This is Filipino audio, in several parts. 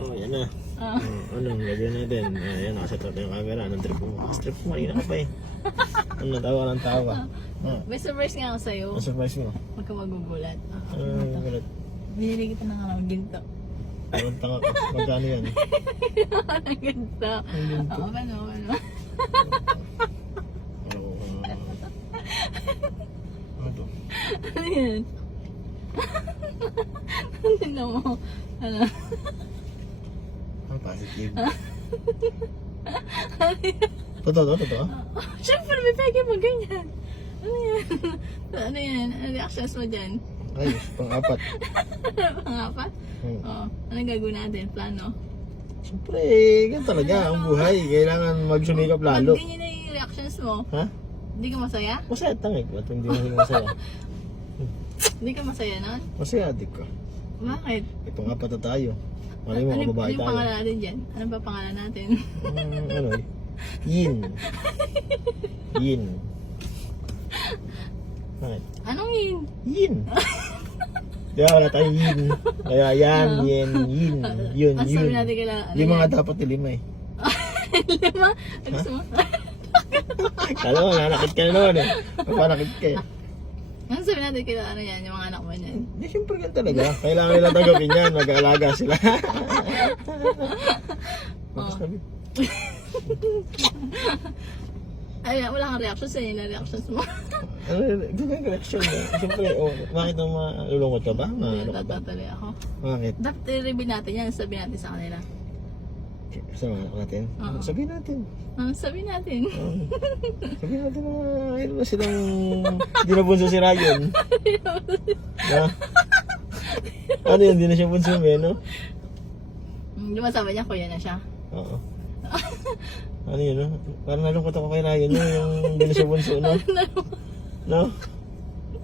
Oh, yan na. Anong lagyan natin? Ayan, nakaset up yung camera. Anong trip mo? Strip mo, kanina ka pa eh. Ano, natawa ka ng tawa. May surprise nga ako sa'yo. Ang surprise mo? Huwag ka magugulat. Ang gulat. Binili kita ng ginto. Ang tanga ka. Magkano yan? Ang ginto. Ang ginto? Ano? Ano to? Ano yan? Ano mo? Ano? Ang positive. Totoo? Siyempre, may peke mo ganyan. Ano yan? Ano yan? Ano reactions mo dyan? Ay, pang-apat. Pangapat? Oo. Anong gagawin natin? Plano? Siyempre, ganun talaga ang buhay. Kailangan magsumikap lalo. Pag ganyan na yung reactions mo, Ha? hindi ka masaya? Masaya tangik. Ba't hindi mo masaya? Hindi ka masaya nun? Masaya, adik ka. Bakit? Itong apat na tayo. Malay mo, Ano kababae yung tayo. pangalan natin dyan? Ano ba pangalan natin? Ano eh? Yin. Yin. Bakit? Anong yun? Yin. Di ba wala tayong yin. Kaya yan, yin, yin, yun, Ang yun. sabi natin kila... Lima nga dapat yung lima eh. Lima? Ano gusto mo? Kala mo, nanakit ka na naman eh. Papanakit ka eh. Ano sabi natin kila ano yan? Yung mga anak mo yan? Di, syempre yan talaga. Kailangan nila tanggapin yan. Mag-aalaga sila. Bakit sabi? Ay, wala kang reaction sa nila reactions mo. Ano, ganun yung reaction mo. Syempre, bakit nang malulungkot ka ba? Ano ka ba? Tatatuloy ako. Bakit? Dapat i-reveal natin yan. Sabi natin sa kanila. Sama natin? Oo. Sabihin natin. Sabi natin. Sabihin natin na ayun na silang hindi na bunso si Ryan. Na? Ano yun? Hindi na siya bunso eh, no? Di ba sabi niya kuya na siya? Oo. Ano yun, no? Parang nalungkot ako kay Ryan, no? Yung hindi na siya bunso, no? No?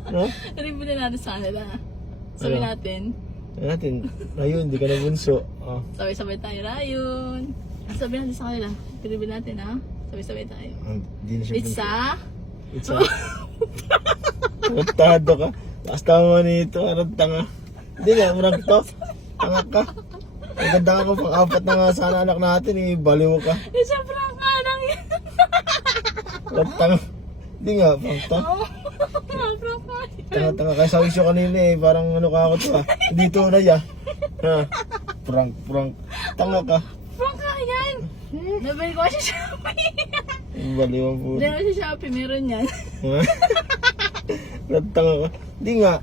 No? I-reveal na natin sa kanila. Sabi Ano? natin. Sabi natin, Ryan, hindi ka na bunso. Oh. Sabay-sabay tayo, Rayun. Sabi natin sa kanila. I-reveal natin ha. Sabay-sabay tayo. Hindi na siya bunso. Pizza? It's a... Tarantado ka. Basta mo nito, tanga. Hindi nga, murag to. Tanga ka. Maganda ka kung pang-apat na nga sana anak natin, eh. Baliw ka. Sobrang nga lang yan. Tanga. Hindi nga, pang-ta. Sobrang nga yan. Tanga-tanga. Kaya sabi siya kanina eh, parang ano ka ako to ah. Hindi tunay ah. Ha? Prank. Tanga ka. Prank nga yan. Nabili ko siya Shopee. Baliw ang puto. Dalawa siya Shopee, meron yan. Ha? Tanga ka. Hindi nga.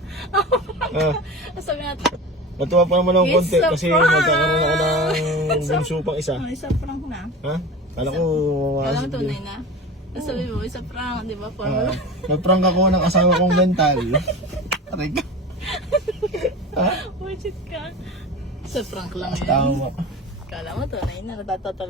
Ah. Sabi natin. Natuwa pa naman ako It's konti a kasi prank! magkakaroon ako ng bunso pang isa. Isa prank na. Ha? Kala ko Kala mo tunay na. Sabi mo, isa prank, di ba? Formula. Nag-prank ako ng asawa kong mental. Aray ka. Ha? Wajit ka. Isa prank lang yun. Tama. Kala mo tunay na, natatatuloy.